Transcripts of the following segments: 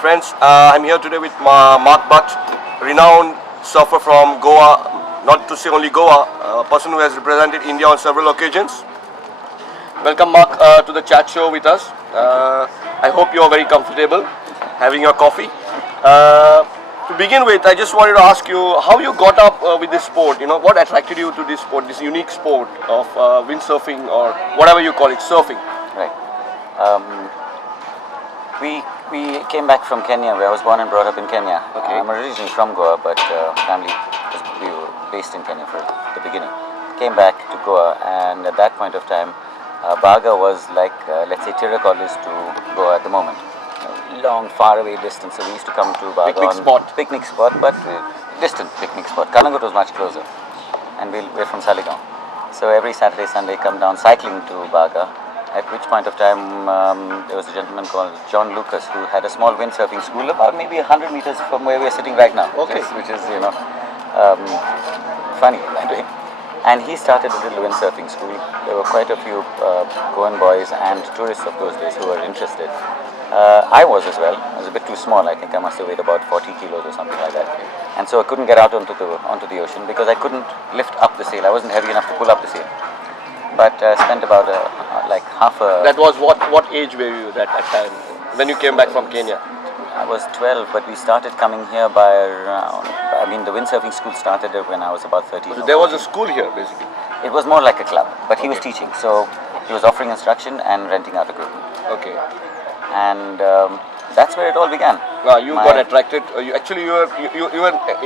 Friends, I'm here today with Mark Butt, renowned surfer from Goa, not to say only Goa, a person who has represented India on several occasions. Welcome, Mark, to the chat show with us. I hope you are very comfortable having your coffee. To begin with, I just wanted to ask you how you got up with this sport. You know, what attracted you to this sport, this unique sport of windsurfing or whatever you call it, surfing? Right. We came back from Kenya, where I was born and brought up in Kenya. Okay. I'm originally from Goa, but we were based in Kenya for the beginning. Came back to Goa, and at that point of time, Baga was like, let's say, Tirakkal is to Goa at the moment. Long, far away distance. So we used to come to Baga picnic spot, but distant picnic spot. Kalangut was much closer, and we're from Saligaon. So every Saturday, Sunday, come down cycling to Baga. At which point of time, there was a gentleman called John Lucas who had a small windsurfing school about maybe 100 meters from where we are sitting right now. Okay. Which is funny that way. And he started a little windsurfing school. There were quite a few Goan boys and tourists of those days who were interested. I was as well. I was a bit too small. I think I must have weighed about 40 kilos or something like that. And so I couldn't get out onto the ocean because I couldn't lift up the sail. I wasn't heavy enough to pull up the sail. But spent about like half a... That was what age were you at that time when you came back from Kenya? I was 12, but we started coming here by around... I mean, the windsurfing school started when I was about 13. So there was a school here, basically? It was more like a club, but he was teaching. So he was offering instruction and renting out equipment. Okay. And that's where it all began. You got attracted. You were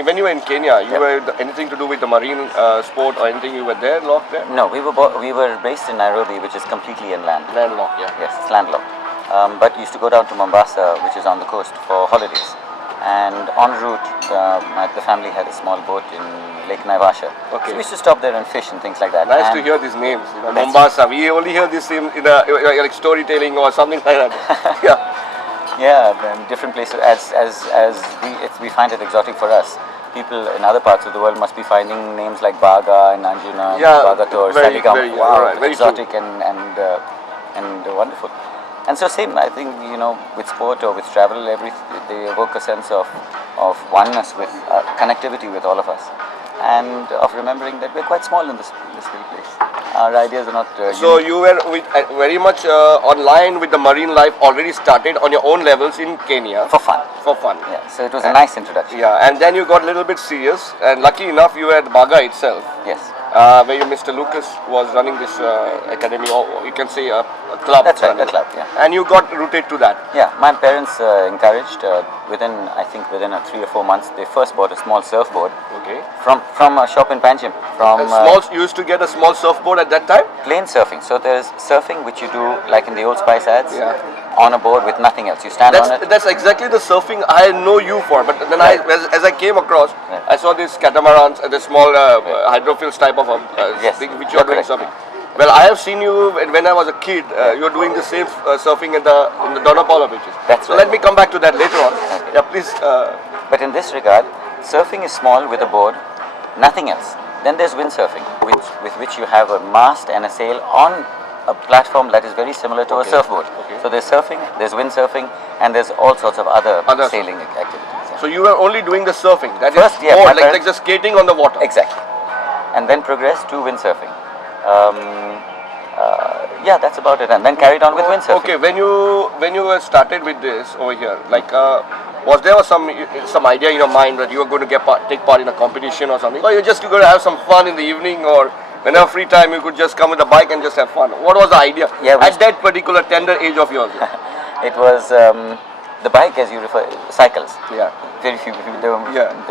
when you were in Kenya. You were anything to do with the marine sport or anything? You were there, locked there. No, we were based in Nairobi, which is completely inland. Landlocked, yeah. Yes, it's landlocked. But used to go down to Mombasa, which is on the coast, for holidays. And en route, the family had a small boat in Lake Naivasha. Okay. So we used to stop there and fish and things like that. Nice to hear these names. You know, Mombasa. We only hear this in like storytelling or something like that. Yeah. Yeah, different places. As we find it exotic for us. People in other parts of the world must be finding names like Baga and Anjuna, Bagator, Saligaon. Wow, very exotic and wonderful. And so same, I think, with sport or with travel, they evoke a sense of oneness with connectivity with all of us, and of remembering that we're quite small in this little place. Our ideas are not. So you were very much online with the marine life already started on your own levels in Kenya. For fun. For fun. Yeah. So it was a nice introduction. Yeah, and then you got a little bit serious, and lucky enough, you were at Baga itself. Yes. Where Mr. Lucas was running this academy, or you can say a club. That's right, a club, yeah. And you got rooted to that. Yeah, my parents encouraged, within 3 or 4 months, they first bought a small surfboard. Okay. From a shop in Panjim. You used to get a small surfboard at that time? Plain surfing. So there's surfing, which you do like in the Old Spice ads, on a board with nothing else. You stand on it. That's exactly the surfing I know you for. But then as I came across, I saw these catamarans, the small hydrophiles type of thing which you are doing surfing. Well, I have seen you when I was a kid. You are doing the same surfing in the Donna Paula beaches. That's so right. Let me come back to that later on. Okay. Yeah, please. But in this regard, surfing is small with a board, nothing else. Then there's windsurfing, with which you have a mast and a sail on a platform that is very similar to a surfboard. Okay. So there's surfing, there's windsurfing, and there's all sorts of other sailing activities. Yeah. So you were only doing the surfing. That first, is more like just skating on the water. Exactly. And then progressed to windsurfing. Yeah, that's about it. And then carried on with windsurfing. Okay, when you were started with this over here, like was there some idea in your mind that you were going to take part in a competition or something, or you're just going to have some fun in the evening, or whenever free time you could just come with a bike and just have fun? What was the idea at that particular tender age of yours? It was the bike, as you refer, cycles. Yeah. Very few. There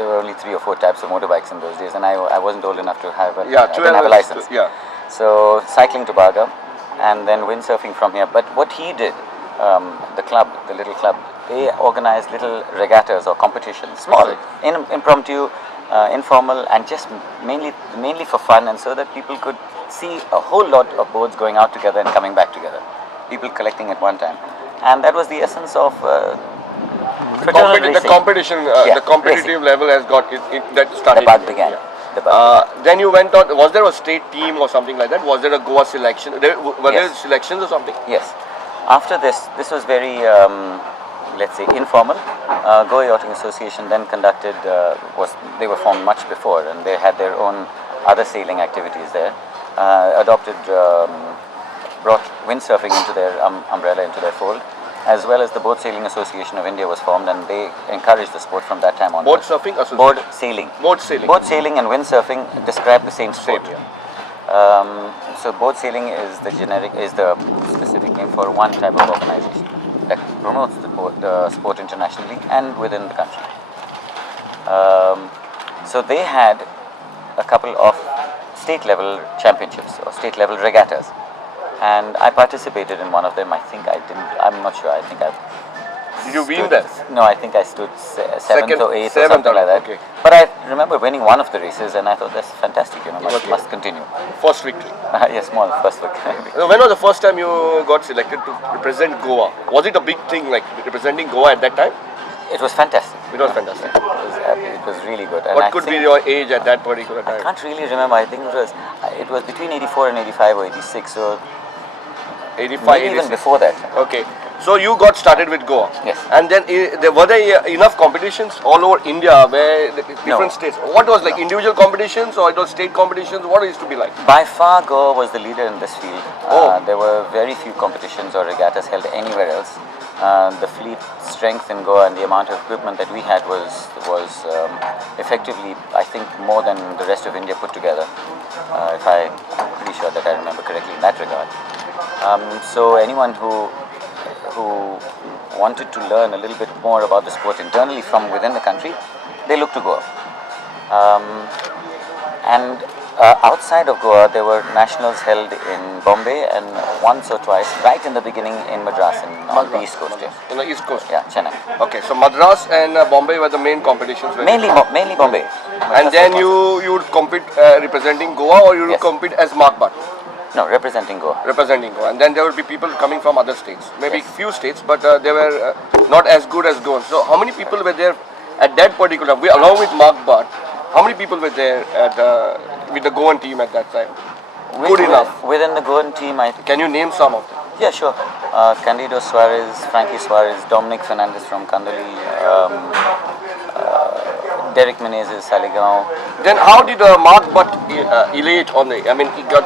were only 3 or 4 types of motorbikes in those days, and I wasn't old enough to have a license. So cycling to Baga, and then windsurfing from here. But what he did, the little club, they organized little regattas or competitions, small, impromptu, informal, and just mainly for fun, and so that people could see a whole lot of boats going out together and coming back together, people collecting at one time. And that was the essence of the competition. The competitive level has got that started. The bug began. Then you went on. Was there a state team or something like that? Was there a Goa selection? Were there selections or something? Yes. After this was very let's say, informal. Goa Yachting Association then conducted, they were formed much before, and they had their own other sailing activities there. Adopted, brought windsurfing into their umbrella, into their fold, as well as the Boat Sailing Association of India was formed, and they encouraged the sport from that time on. Boat surfing association? Boat sailing. Boat sailing. Boat sailing and windsurfing describe the same sport. Same, yeah. So boat sailing is the specific name for one type of organization that promotes the sport internationally and within the country. So they had a couple of state level championships or state level regattas, and I participated in one of them. I think I didn't, I'm not sure, I think I Did you win that? No, I think I stood seventh or eighth or seventh something like that. Okay. But I remember winning one of the races, and I thought that's fantastic, must continue. First victory. Yes, small first victory. When was the first time you got selected to represent Goa? Was it a big thing, like representing Goa at that time? It was fantastic. It was fantastic. It was really good. And What could be your age at that particular I time? can't really remember. I think it was between 84 and 85 or 86. So 85, maybe even 86. before that. Okay. So you got started with Goa. Yes. And then were there enough competitions all over India where different states? What was like individual competitions or it was state competitions? What it used to be like? By far, Goa was the leader in this field. Oh. There were very few competitions or regattas held anywhere else. The fleet strength in Goa and the amount of equipment that we had was effectively, I think, more than the rest of India put together. If I'm pretty sure that I remember correctly in that regard. So anyone who wanted to learn a little bit more about the sport internally from within the country, they looked to Goa. And outside of Goa, there were nationals held in Bombay and once or twice, right in the beginning, in Madras, on the East Coast. Yes. On the East Coast? Yeah, Chennai. Okay, so Madras and Bombay were the main competitions. Mainly Bombay. And then you would compete representing Goa, or you would compete as Mark Butt? No, representing Goa. Representing Goa. And then there would be people coming from other states, maybe Yes. few states, but they were not as good as Goa. So how many people were there at that particular, along with Mark Butt, how many people were there with the Goan team at that time? Good enough. Within the Goan team, Can you name some of them? yeah, sure. Candido Suarez, Frankie Suarez, Dominic Fernandez from Candoli, Derek Menezes, Saligao. Then how did Mark Butt elate on the, I mean, he got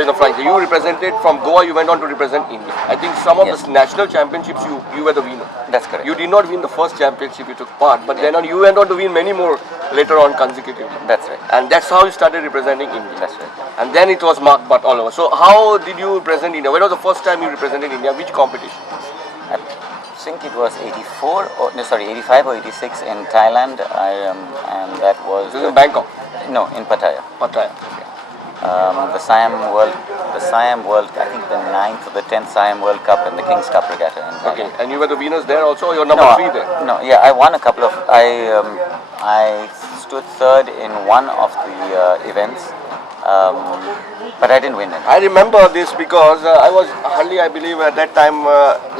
in the flying. So you represented from Goa, you went on to represent India. I think some of Yes. the national championships you were the winner. That's correct. You did not win the first championship you took part, but then on you went on to win many more later on consecutively. That's right. And that's how you started representing India. That's right. And then it was Mark Butt all over. So how did you represent India? When was the first time you represented India? Which competition? I think it was 85 or 86 in Thailand, and that was... This is in Bangkok? No, in Pattaya. Pattaya. The Siam World, I think the 9th or the 10th Siam World Cup and the King's Cup Regatta in Thailand. Okay, and you were the winners there also, or you're number 3 there? No, yeah, I won a couple of, I stood third in one of the events, but I didn't win it. I remember this because I was hardly, I believe, at that time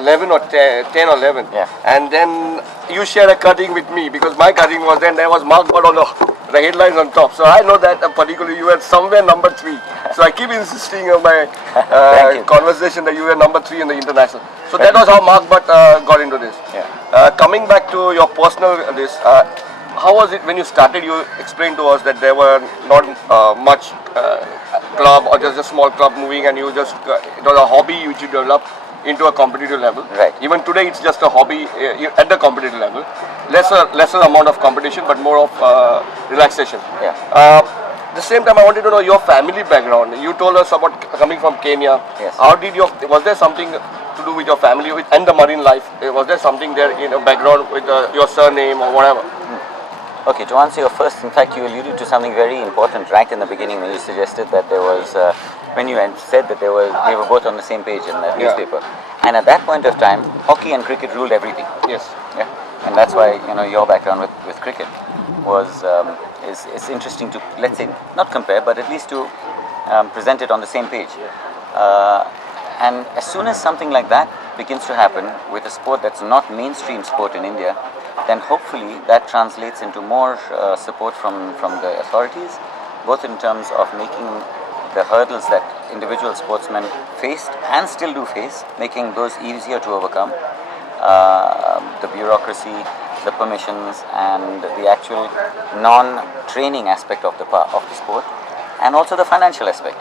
11 or 10 or 11. Yeah. And then you shared a cutting with me because my cutting was then there was Mark Butt on the headlines on top. So I know that particularly you were somewhere number 3. So I keep insisting on my conversation that you were number 3 in the international. So that was how Mark Butt got into this. Yeah. Coming back to your personal how was it when you started? You explained to us that there were not much club or just a small club moving, and you just it was a hobby which you developed into a competitive level. Right. Even today, it's just a hobby at the competitive level. Lesser amount of competition, but more of relaxation. Yeah. The same time, I wanted to know your family background. You told us about coming from Kenya. Yes. How did was there something to do with your family and the marine life? Was there something there in a background with your surname or whatever? Okay, to answer your first, in fact, you alluded to something very important right in the beginning when you suggested that there was, when you said that we were both on the same page in that newspaper. And at that point of time, hockey and cricket ruled everything. Yes. Yeah. And that's why, your background with cricket was, is interesting to, let's say, not compare, but at least to present it on the same page. And as soon as something like that begins to happen with a sport that's not mainstream sport in India, then hopefully that translates into more support from the authorities, both in terms of making the hurdles that individual sportsmen faced and still do face, making those easier to overcome, the bureaucracy, the permissions, and the actual non-training aspect of the sport, and also the financial aspect.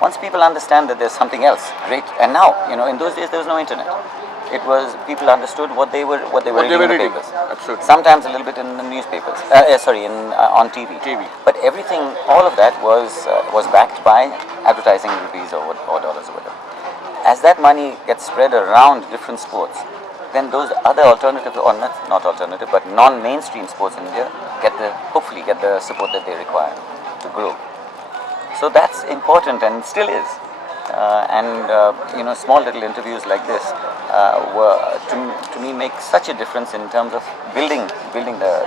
Once people understand that there's something else, great. And now, in those days there was no internet. It was people understood what they were reading in the papers. Absolutely. Sometimes a little bit in the newspapers. On TV. But everything, all of that was backed by advertising rupees or dollars or whatever. As that money gets spread around different sports, then those other alternative, or not alternative, but non-mainstream sports in India hopefully get the support that they require to grow. So that's important and still is. Small little interviews like this to me make such a difference in terms of building the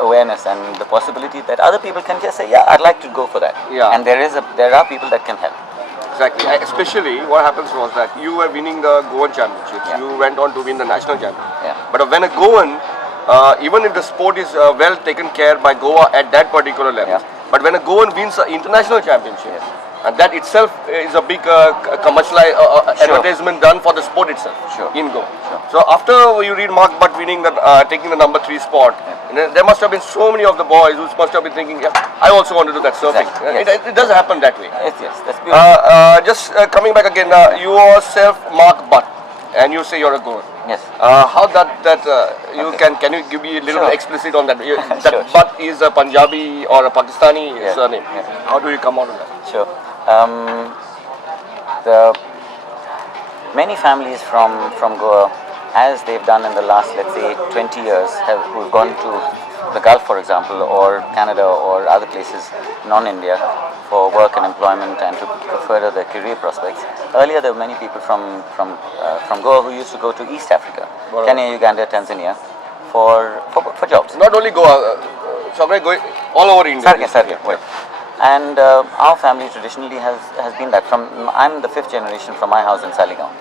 awareness and the possibility that other people can just say, yeah, I'd like to go for that. Yeah. And there are people that can help. Exactly. Especially what happens was that you were winning the Goan championships. Yeah. You went on to win the national championship. Yeah. But when a Goan, even if the sport is well taken care by Goa at that particular level, but when a Goan wins an international championship, and that itself is a big commercial advertisement done for the sport itself in Goa. So after you read Mark Butt winning taking the number 3 spot, there must have been so many of the boys who must have been thinking, yeah, I also want to do that surfing. Exactly. It does happen that way. Yes, that's beautiful. Just coming back again, you yourself Mark Butt, and you say you're a Goan. Yes. How can you give me a little bit explicit on that? That Butt is a Punjabi or a Pakistani surname. How do you come out of that? Sure. Many families from Goa, as they've done in the last, let's say, 20 years, who've gone to the Gulf, for example, or Canada or other places, non-India, for work and employment and to further their career prospects. Earlier, there were many people from Goa who used to go to East Africa, Kenya, Uganda, Tanzania, for jobs. Not only Goa, all over India. Certainly. And our family traditionally has been that. I'm the 5th generation from my house in Saligaon,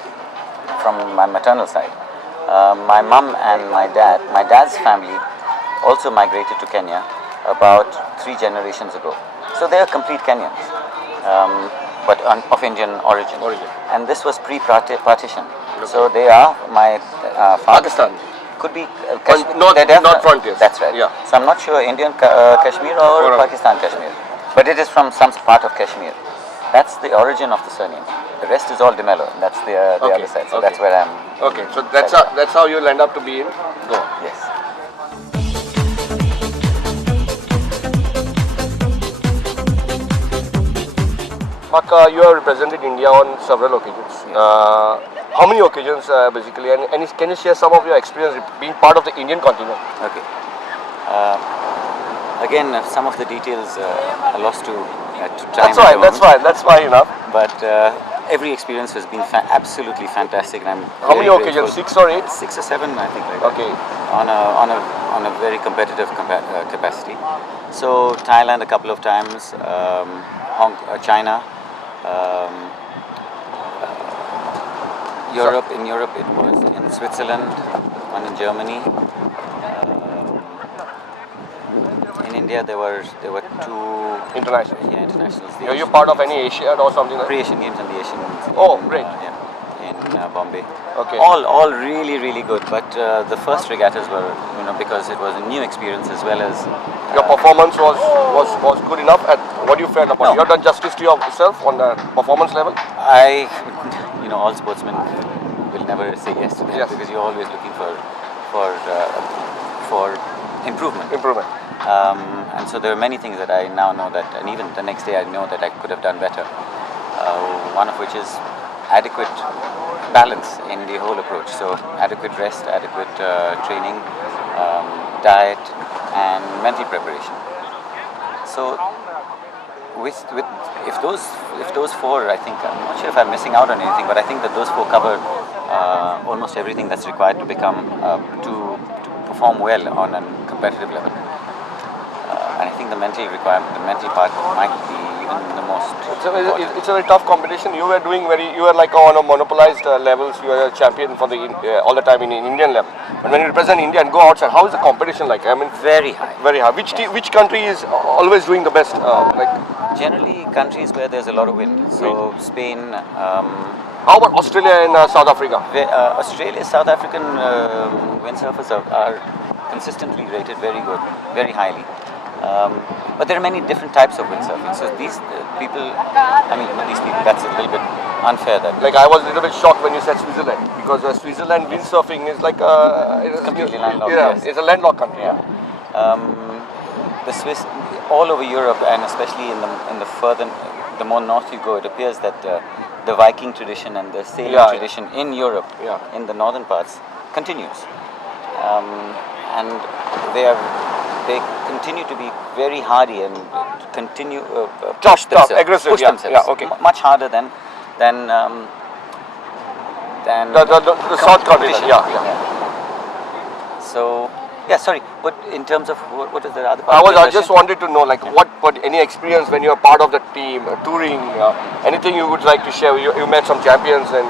from my maternal side. My mum and my dad's family also migrated to Kenya about 3 generations ago. So they are complete Kenyans, but of Indian origin. And this was pre-partition. So they are my Pakistan. Could be not frontiers. That's right. Yeah. So I'm not sure Indian Kashmir or Pakistan Kashmir, but it is from some part of Kashmir. That's the origin of the surname. The rest is all Demelo. That's the other side. So that's where I'm. Okay. So that's how you'll end up to be in Goa. Yes. Mark, you have represented India on several occasions. Yes. How many occasions basically? And can you share some of your experience being part of the Indian continent? Okay. Again, some of the details are lost to time. That's fine enough. But every experience has been absolutely fantastic, and I'm how many occasions? 6 or 8? 6 or 7, I think. Like okay. That. On a very competitive capacity. So Thailand a couple of times, China. Europe. In Europe, it was in Switzerland, one in Germany. In India, there were 2 internationals. Yeah, internationals. Are you part of any Asian or something? Pre-Asian Games and the Asian. Oh, great. In Bombay. Okay. All really good. But the first regattas were, because it was a new experience as well as. Your performance was good enough. What do you feel about it? You have done justice to yourself on the performance level? All sportsmen will never say yes to that because you're always looking for improvement. And so there are many things that I now know that, and even the next day I know that I could have done better. One of which is adequate balance in the whole approach. So adequate rest, adequate training, diet, and mental preparation. So if those 4, I think, I'm not sure if I'm missing out on anything, but I think that those 4 cover almost everything that's required to become to perform well on a competitive level. And I think the mental part might be even the most. It's a very tough competition. You were like on a monopolized levels. You were a champion for all the time in Indian level. But when you represent India and go outside, how is the competition like? I mean, very high. Very high. Which country is always doing the best? Generally, countries where there's a lot of wind. So Spain. How about Australia and South Africa? Australia, South African windsurfers are consistently rated very good, very highly. But there are many different types of windsurfing. So these people, I mean, these people, that's a little bit unfair. That Like I was a little bit shocked when you said Switzerland, because Switzerland windsurfing is like it's completely landlocked. Yeah, Yes. it's a landlocked country. Yeah. The Swiss, all over Europe, and especially in the more north you go, it appears that the Viking tradition and the sailing tradition in Europe, in the northern parts, continues, and they continue to be very hardy and continue push themselves, aggressive, push themselves much harder than the South countries. So. Yeah, sorry, but in terms of what is the other part? I just wanted to know, like, what any experience when you're part of the team, touring, anything you would like to share? You met some champions and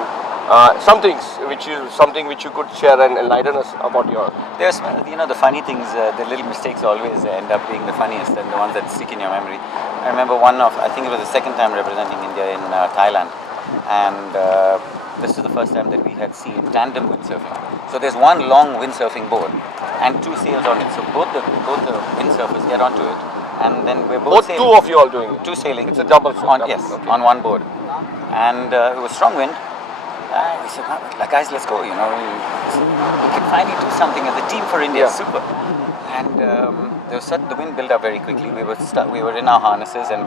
something which you could share and enlighten us about your. There's, the funny things, the little mistakes always end up being the funniest and the ones that stick in your memory. I remember I think it was the second time representing India in Thailand, and this is the first time that we had seen tandem windsurfing. So there's one long windsurfing board and two sails on it. So both the windsurfers get onto it, and then we're both sailing. Two of you all doing it. Two sailing. It's a double. On one board, and it was strong wind. We said, guys, let's go. We can finally do something as a team for India. Super. And the wind built up very quickly. We were in our harnesses, and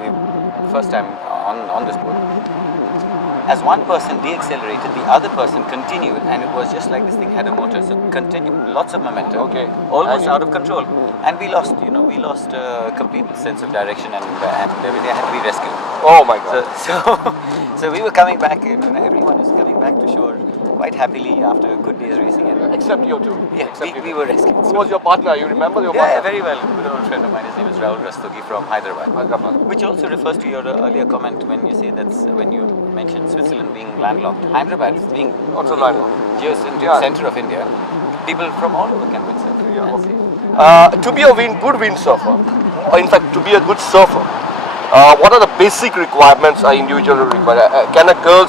first time on this board. As one person deaccelerated, the other person continued, and it was just like this thing had a motor. So lots of momentum, almost out of control, and we lost. We lost complete sense of direction, and everything had to be rescued. Oh my God! So we were coming back, and everyone was coming back to shore quite happily after a good day's racing. And except you two. Yeah, we were rescued. Who was your partner? You remember your partner? Yeah, very well. A good old friend of mine. His name is Rahul Rastogi from Hyderabad. Which also refers to your earlier comment when you say when you mentioned Switzerland being landlocked. Hyderabad being also landlocked. Just in the center of India. People from all over can windsurf. To be a good windsurfer, or in fact to be a good surfer, what are the basic requirements are individually required? Can a girl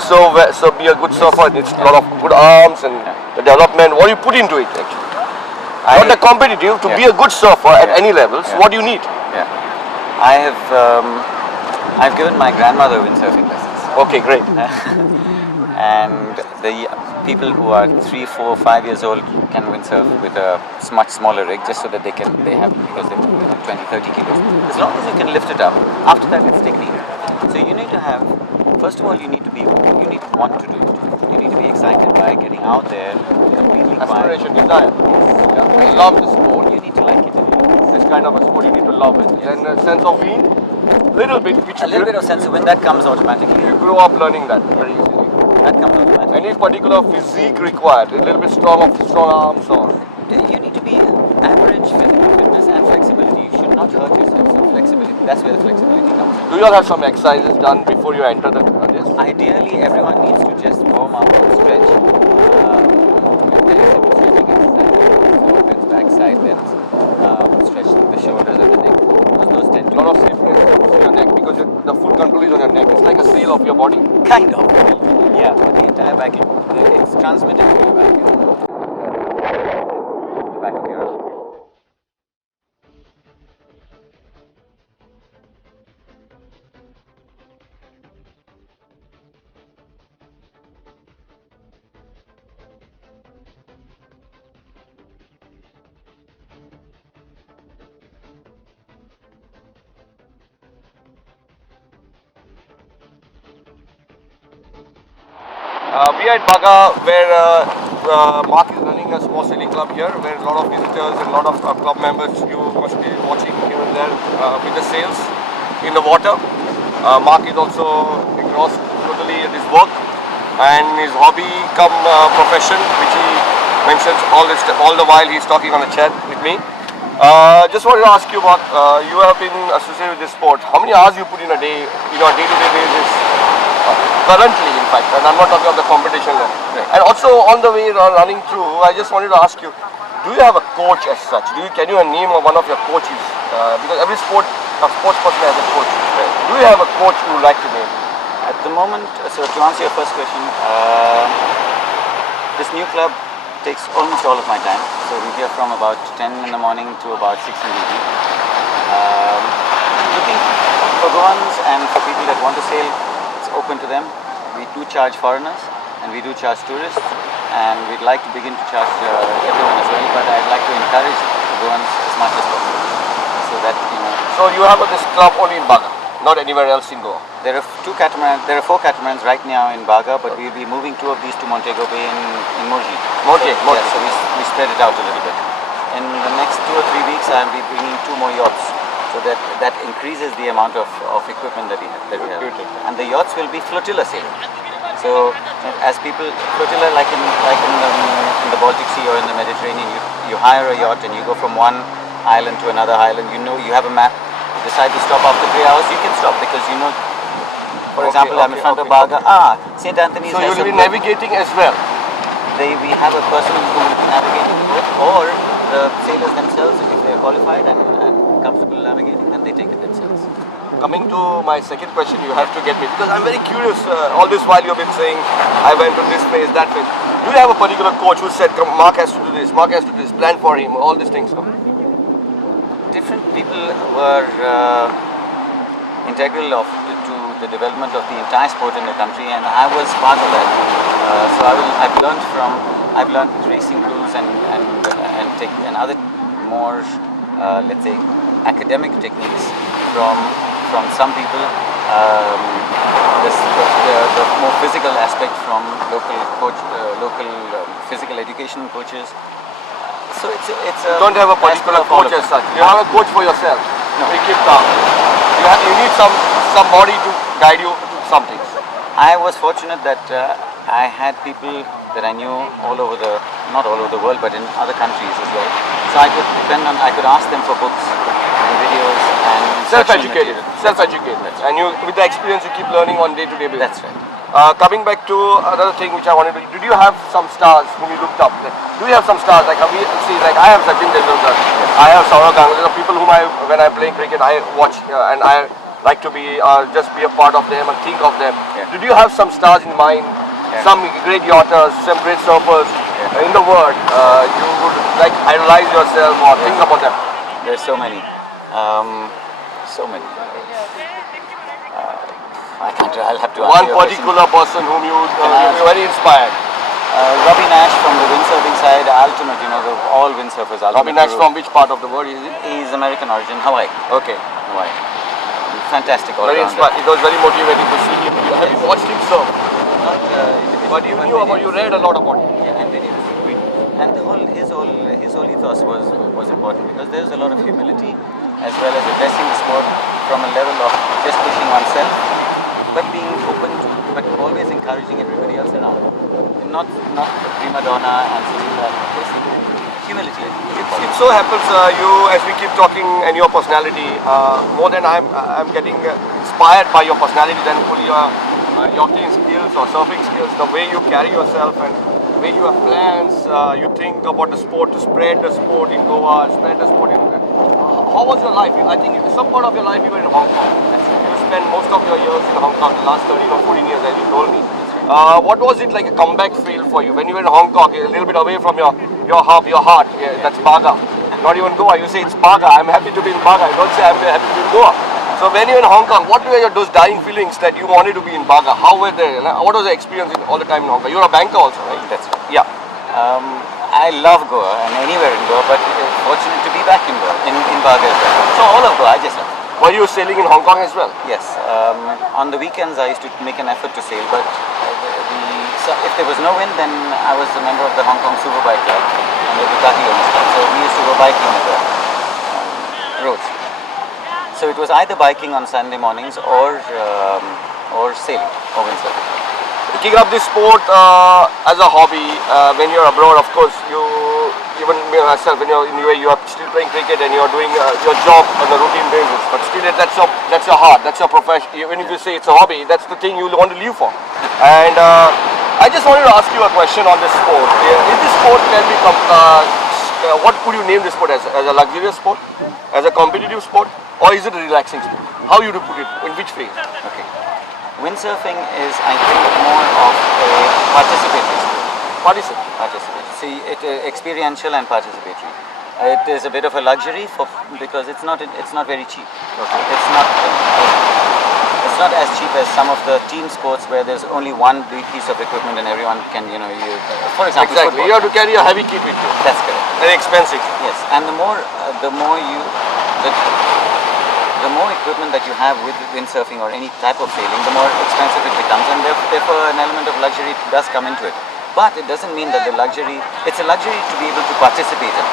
be a good surfer? It's a lot of good arms and the development. What do you put into it actually? Not the competitive, to be a good surfer at any levels, what do you need? Yeah. I've given my grandmother windsurfing lessons. Okay, great. And the people who are 3, 4, 5 years old can windsurf with a much smaller rig, just so that because they're 20, 30 kilos. As long as you can lift it up, after that it's technique. So you need to have, first of all, you need to want to do it. You need to be excited by getting out there, completely quiet. Aspiration, desire. I love the sport. You need to like it. This kind of a sport, you need to love it. Yes. And a sense of wind, little bit of sense of wind, that comes automatically. You grow up learning that very easily. That comes automatically. Any particular physique required? A little bit strong arms or? You need to be average physical fitness and flexibility. You should not hurt yourself. So flexibility, that's where the flexibility comes from. Do you all have some exercises done before you enter this? Ideally, everyone needs to just warm up and stretch. Very simple stretching exercises. Forwards, backside bends, stretch the shoulders and the neck. Those tend to. A lot of stiffness comes to your neck because the full control is on your neck. It's like a sail of your body. Kind of. Yeah, but the entire back, it's transmitted to your back. The back of your arm. We are at Baga, where Mark is running a small sailing club here, where a lot of visitors and a lot of club members, you must be watching here and there with the sails in the water. Mark is also engrossed totally in his work and his hobby come profession, which he mentions all the while he's talking on the chat with me. Just wanted to ask you about, you have been associated with this sport. How many hours you put in a day, a day-to-day basis? Currently, in fact, and I'm not talking about the competition level. And also on the way running through, I just wanted to ask you, do you have a coach as such? Can you name one of your coaches? Because every sport a sports person as a coach. Do you have a coach you would like to name? At the moment, so to answer your first question, this new club takes almost all of my time. So we're here from about 10 in the morning to about 6 in the evening. Looking for Goans and for people that want to sail, it's open to them. We do charge foreigners and we do charge tourists, and we'd like to begin to charge everyone as well, but I'd like to encourage Goans as much as possible. So that, you know. So you have this club only in Baga, not anywhere else in Goa? There are 4 catamarans right now in Baga, but we'll be moving 2 of these to Montego Bay in Moji. Moji. Yeah, so we spread it out a little bit. In the next 2 or 3 weeks, I'll be bringing 2 more yachts, so that increases the amount of equipment that we have. And the yachts will be flotilla sailing. So as people flotilla, like in the Baltic Sea or in the Mediterranean, you hire a yacht and you go from one island to another island. You know, you have a map. You decide to stop after 3 hours, you can stop because you know. For example, I'm in front of Baga. St. Anthony's. So you'll be navigating as well. We have a person who will be navigating the boat, or the sailors themselves, if they are qualified and comfortable navigating, then they take it themselves. Coming to my second question, you have to get me, because I'm very curious. All this while you've been saying, I went to this place, that place. Do you have a particular coach who said, "Come, Mark has to do this, Mark has to do this, plan for him," all these things? No? Different people were integral to the development of the entire sport in the country, and I was part of that. So I've learned racing rules and other more let's say academic techniques from some people. The more physical aspect from local physical education coaches. So it's a. You don't have a particular coach as such. You have a coach for yourself. No. You keep calm. You need somebody to guide you to something. I was fortunate that I had people that I knew not all over the world, but in other countries as well. So I could ask them for books and videos and Self-educated. That's And you, with the experience, you keep learning on day-to-day basis. That's right. Coming back to another thing which I wanted to, did you have some stars whom you looked up? Do you have some stars? Like we see, like I have Sachin Tendulkar, I have Saurav Ganguly. There are people whom when I play cricket, I watch and I like to be just be a part of them and think of them. Yeah. Did you have some stars in mind? Yeah. Some great yachters, some great surfers in the world. You would like idolize yourself or think about them. There's so many. So many. I can't. I'll have to answer One your particular person whom you you're very inspired. Robbie Nash from the windsurfing side, ultimate. You know, all windsurfers. Robbie Nash from which part of the world is he? He's American origin, Hawaii. Okay. Hawaii. Fantastic. All Very inspired. It was very motivating to see him. Have you watched him surf? Not, but you knew about. You read a lot about him. Yeah, and videos. And his whole ethos was important because there's a lot of humility as well as addressing the sport from a level of just pushing oneself, but being open to, but always encouraging everybody else around. Not prima donna and something like this. Humility. It so happens you, as we keep talking, and your personality, more than I'm getting inspired by your personality than fully yachting skills or surfing skills. The way you carry yourself and the way you have plans, you think about the sport to spread the sport in Goa, spread the sport in. How was your life? I think some part of your life you were in Hong Kong. You spent most of your years in Hong Kong, the last 13 or 14 years, as you told me. What was it like a comeback feel for you when you were in Hong Kong, a little bit away from your heart? Yeah, that's Baga, not even Goa. You say it's Baga. I'm happy to be in Baga. Don't say I'm happy to be in Goa. So when you're in Hong Kong, what were those dying feelings that you wanted to be in Baga? How were they? What was the experience all the time in Hong Kong? You're a banker also, right? That's right. Yeah. I love Goa and anywhere in Goa, but fortunate to be back in Goa, in Baga as well. So all of Goa, I just love. Were you sailing in Hong Kong as well? Yes. On the weekends, I used to make an effort to sail, but so if there was no wind, then I was a member of the Hong Kong Superbike Club and the Ducati Owners Club. So we used to go biking on the roads. So it was either biking on Sunday mornings or sailing or windsurfing. Picking up this sport as a hobby when you're abroad, of course, even myself, when you're in UAE, you are still playing cricket and you're doing your job on a routine basis. But still, that's your heart, that's your profession. Even if you say it's a hobby, that's the thing you want to live for. And I just wanted to ask you a question on this sport. If this sport can be, what could you name this sport as? As a luxurious sport? As a competitive sport? or is it a relaxing sport? How you to put it? In which phase? Okay. Windsurfing is, I think, more of a participatory sport. Participatory. See, it experiential and participatory. It is a bit of a luxury because it's not very cheap. Okay. It's not as cheap as some of the team sports where there's only one big piece of equipment and everyone can, for example, Exactly. football. You have to carry a heavy kit with you. That's correct. Very expensive. Yes, and the more equipment that you have with windsurfing or any type of sailing, the more expensive it becomes, and therefore an element of luxury does come into it. But it doesn't mean that it's a luxury to be able to participate in.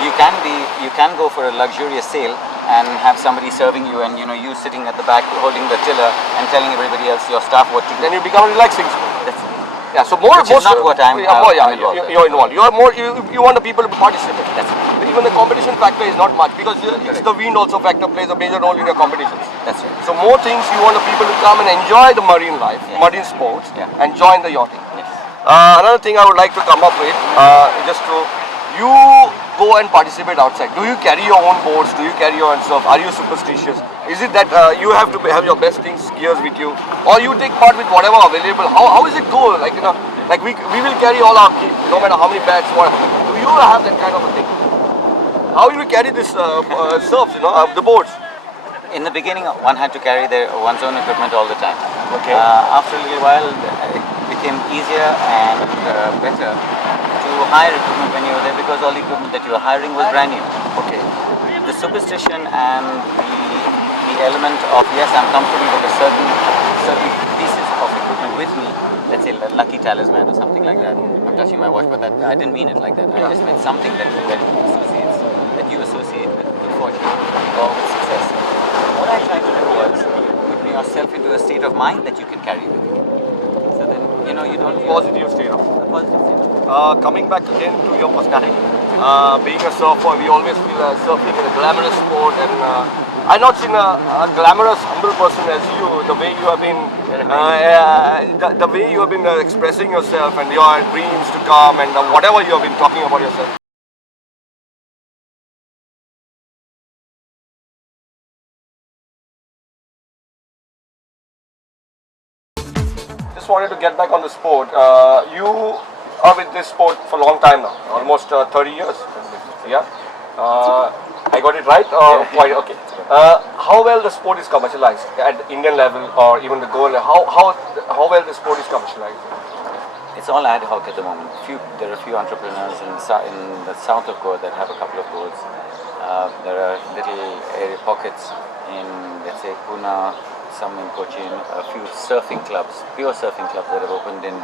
You can go for a luxurious sail and have somebody serving you, and you sitting at the back holding the tiller and telling everybody else, your staff, what to do. Then you become a relaxing sport. That's it. Yeah, so more. Which is not what I'm involved You're involved. You are more. You want the people to participate. That's it. Even the competition factor is not much because it's the wind also factor plays a major role in your competitions. That's right. So more things you want the people to come and enjoy the marine life, marine sports, and join the yachting. Yes. Another thing I would like to come up with, just to you go and participate outside. Do you carry your own boards? Do you carry your own stuff? Are you superstitious? Is it that you have to have your best things, gears with you, or you take part with whatever available? How is it go? Like we will carry all our kit, no matter how many bags. What do you have that kind of a thing? How will you carry this surfs? The boards. In the beginning, one had to carry one's own equipment all the time. Okay. After a little while, it became easier and better to hire equipment when you were there because all the equipment that you were hiring was brand new. Okay. The superstition and the element of yes, I'm comfortable with a certain pieces of equipment with me. Let's say a lucky talisman or something like that. I'm touching my watch, but I didn't mean it like that. I just meant something that you associate with fortune or with success. What I tried to do was put yourself into a state of mind that you can carry with you. So then, you don't feel Positive state of. a positive state of mind. Coming back again to your personality, being a surfer, we always feel surfing is a glamorous sport, and I've not seen a glamorous, humble person as you. The way you have been, the way you have been expressing yourself and your dreams to come, and whatever you have been talking about yourself. Just wanted to get back on the sport. You are with this sport for a long time now, almost 30 years. Yeah. I got it right? Quite okay. How well the sport is commercialized at the Indian level or even the goal? How well the sport is commercialized? It's all ad hoc at the moment. There are a few entrepreneurs in the south of Goa that have a couple of boards. There are little area pockets in, let's say, Pune, some in Cochin, a few surfing clubs, pure surfing clubs that have opened in.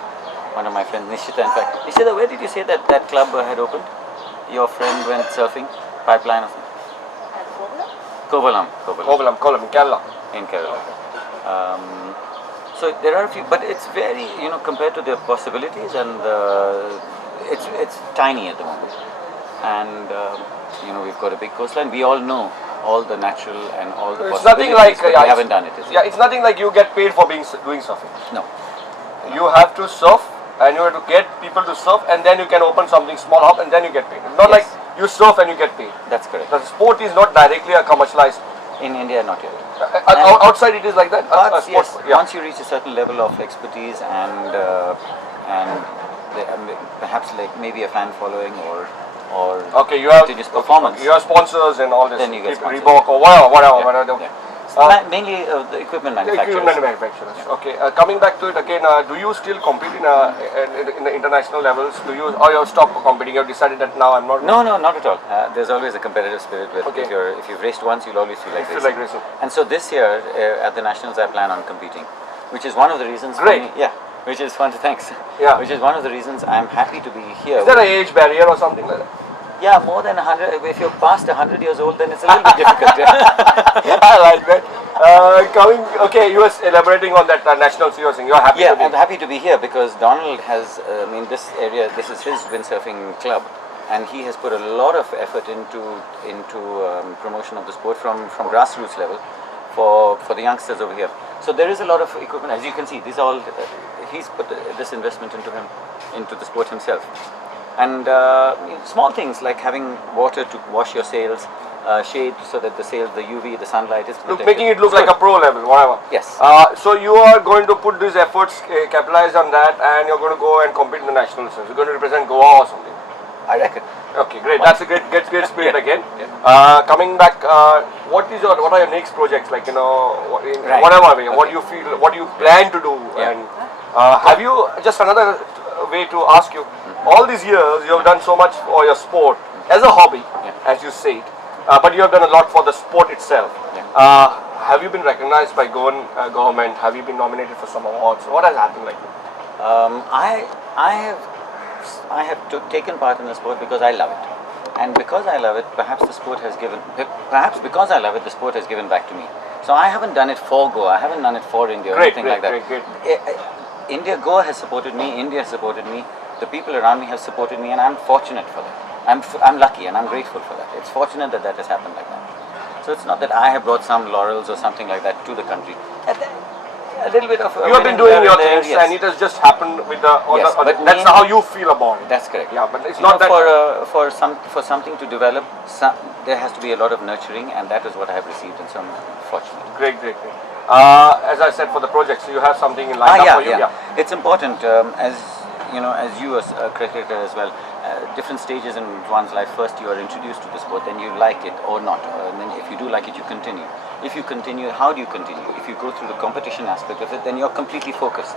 One of my friends, Nishita, in fact. Nishita, where did you say that club had opened? Your friend went surfing? Pipeline or something? Kovalam, Kerala. in Kerala. So there are a few, but it's very, compared to the possibilities, and it's tiny at the moment. And we've got a big coastline. We all know all the natural and all the It's nothing possibilities, like but we haven't done it. it's nothing like you get paid for doing surfing. No. You have to surf, and you have to get people to surf, and then you can open something small up, and then you get paid. It's not like you surf and you get paid. That's correct. The sport is not directly commercialized. In India, not yet. Outside it is like that. But yes, once you reach a certain level of expertise and perhaps like maybe a fan following or okay, you have continuous performance. You have sponsors and all this. Then you get sponsors. Reebok or whatever. Yeah. Mainly the equipment manufacturers. Equipment manufacturers. Yeah. Okay. Coming back to it again, do you still compete in the international levels? Do you or you stop competing? You have decided that now I'm not. No, not at all. There's always a competitive spirit. With Okay. If you've raced once, you'll always feel like Feel racing. like racing. And so this year at the nationals, I plan on competing, which is one of the reasons. Great. For me, yeah. Which is fun. Thanks. Yeah. Which is one of the reasons I'm happy to be here. Is there an age barrier or something like that? Yeah, more than 100. If you're past 100 years old, then it's a little bit difficult. I like that. Okay, you were elaborating on that national serious thing. You're happy Yeah, to be I'm happy to be here because Donald has, this area, this is his windsurfing club, and he has put a lot of effort into promotion of the sport from grassroots level for the youngsters over here. So there is a lot of equipment, as you can see. These all he's put this investment into the sport himself, and small things like having water to wash your sails, shade so that the sails, the UV, the sunlight is protected. Making it look like a pro level, whatever. Yes. So you are going to put these efforts, capitalize on that, and you're going to go and compete in the nationals. You're going to represent Goa or something. I reckon. Okay, great. That's a great spirit again. Yeah. Coming back, what are your next projects? Like, in whatever way, what do you feel, what do you plan to do? Yeah. And have you, just another way to ask you, all these years you have done so much for your sport as a hobby, as you said, but you have done a lot for the sport itself. Have you been recognized by government? Have you been nominated for some awards? What has happened like that? I have taken part in the sport because I love it, and because I love it, perhaps because I love it, the sport has given back to me. So I haven't done it for Goa, I haven't done it for India or anything like that. Great. Goa has supported me, India has supported me, the people around me have supported me, and I'm fortunate for that. I'm lucky and I'm grateful for that. It's fortunate that that has happened like that. So it's not that I have brought some laurels or something like that to the country. A little bit of you have been doing your things, and it has just happened with that's how you feel about it. That's correct. Yeah, but it's not that for something to develop, there has to be a lot of nurturing, and that is what I have received, and so I'm fortunate. Great. As I said, for the projects, so you have something in line up for you. Yeah. It's important, as you as a cricketer as well. Different stages in one's life. First, you are introduced to the sport, then you like it or not, and then if you do like it, you continue. If you continue, how do you continue? If you go through the competition aspect of it, then you're completely focused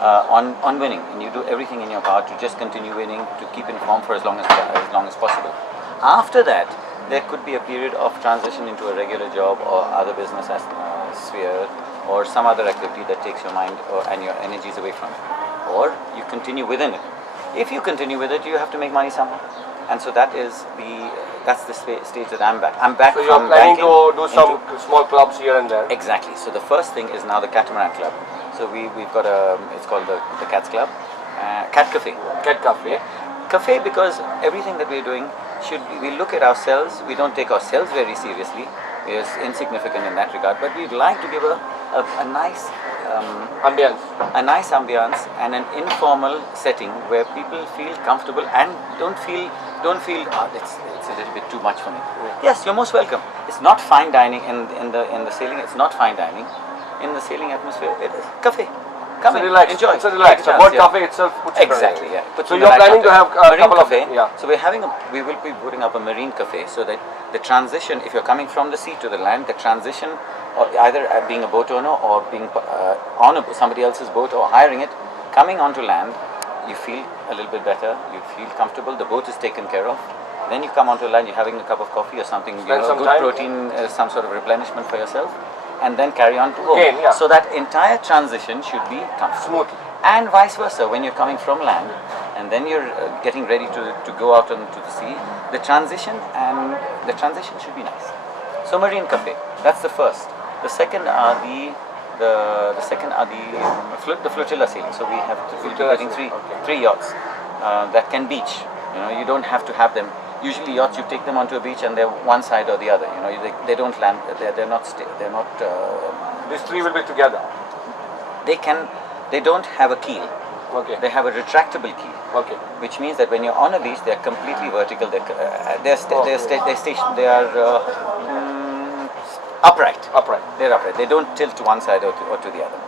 on winning, and you do everything in your power to just continue winning, to keep in form for as long as possible. After that, there could be a period of transition into a regular job or other business sphere, or some other activity that takes your mind and your energies away from it, or you continue within it. If you continue with it, you have to make money somehow, and so that's the stage that I'm back. I'm back. So you're planning to do some small clubs here and there. Exactly. So the first thing is now the Catamaran Club. So we've got it's called the Cats Club, Cat Cafe. Cat Cafe. Cafe, because everything that we're doing we look at ourselves. We don't take ourselves very seriously. We are insignificant in that regard, but we'd like to give a nice ambience and an informal setting where people feel comfortable and don't feel it's a little bit too much for me. Yes, you're most welcome. It's not fine dining in the sailing. It's not fine dining in the sailing atmosphere. It is cafe. Come in, enjoy. It's a relaxed. The word cafe itself puts exactly. It so you're planning to have a couple cafe. of So we will be putting up a marine cafe, so that the transition, if you're coming from the sea to the land, the transition, or either being a boat owner or being on somebody else's boat or hiring it, coming onto land, you feel a little bit better. You feel comfortable. The boat is taken care of. Then you come onto land. You're having a cup of coffee or something. Good protein, some sort of replenishment for yourself. And then carry on to home. Again, So that entire transition should be comfortable. Smooth. And vice versa, when you're coming from land and then you're getting ready to go out into the sea, the transition should be nice. So marine cafe, that's the first. The second are the flotilla sailing. So we'll be getting three yachts that can beach. You don't have to have them. Usually yachts, you take them onto a beach and they're one side or the other. They don't land. They're not. These three will be together. They don't have a keel. Okay. They have a retractable keel. Okay. Which means that when you're on a beach, they're completely vertical. They're stationed. They are upright. They're upright. They don't tilt to one side or to the other,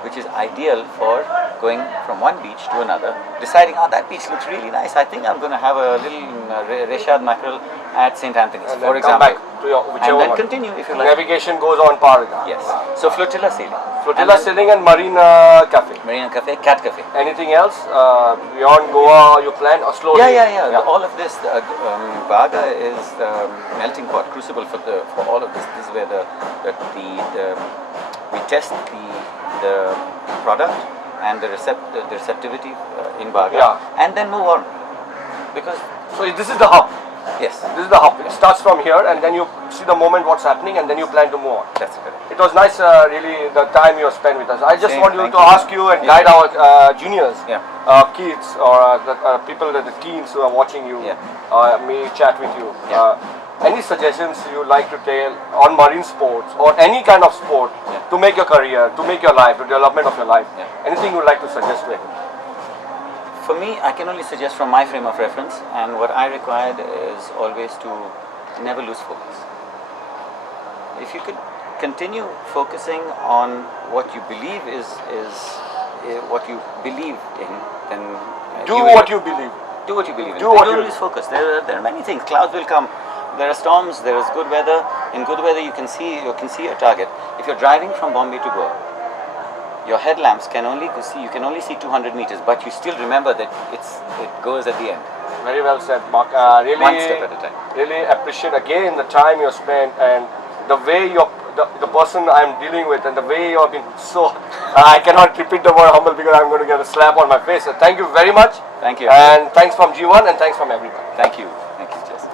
which is ideal for going from one beach to another, deciding, that beach looks really nice. I think I'm going to have a little reshad mackerel at St. Anthony's, for example. Come back to whichever and then one. continue if you like. Navigation goes on par with that. Yes. So flotilla sailing. Flotilla sailing and marine cafe. Marine cafe, cat cafe. Anything else beyond Goa you plan or slowly? Yeah. All of this. Baga is the melting pot, crucible for all of this. This is where we test the product and the receptivity in Baga, and then move on. So this is the hub. Yes. This is the hub. It starts from here, and then you see the moment what's happening, and then you plan to move on. That's correct. It was nice, really, the time you spent with us. I just want to ask you and guide our juniors, kids, or the people, the teens who are watching you, me chat with you. Any suggestions you like to tell on marine sports or any kind of sport to make your career, to make your life, the development of your life? Anything you would like to suggest to anyone? For me, I can only suggest from my frame of reference, and what I required is always to never lose focus. If you could continue focusing on what you believe is what you believe in, then Do what you believe. do what you believe in. Do what Don't you- lose focus. There are many things. Clouds will come. There are storms. There is good weather. In good weather, you can see your target. If you're driving from Bombay to Goa, your headlamps can only see. You can only see 200 meters, but you still remember that it goes at the end. Very well said, Mark. Really, One step at a time. Really appreciate again the time you spent and the way the person I'm dealing with and the way you have been so. I cannot repeat the word humble because I'm going to get a slap on my face. So thank you very much. Thank you. And thanks from G1 and thanks from everyone. Thank you. Thank you, Jess.